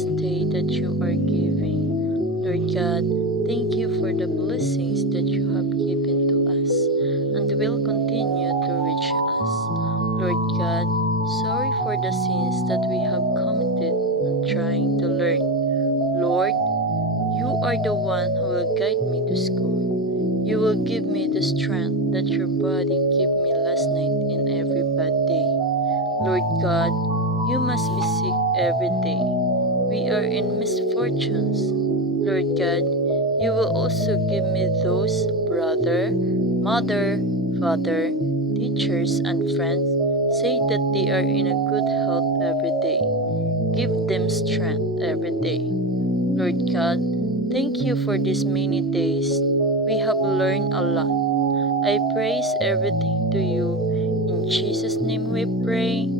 this day that you are giving. Lord God, thank you for the blessings that you have given to us and will continue to reach us. Lord God, sorry for the sins that we have committed and trying to learn. Lord, you are the one who will guide me to school. You will give me the strength that your body gave me last night in every bad day. Lord God, you must be sick every day. We are in misfortunes. Lord God, you will also give me those brother, mother, father, teachers, and friends say that they are in a good health every day. Give them strength every day. Lord God, thank you for these many days. We have learned a lot. I praise everything to you. In Jesus' name we pray.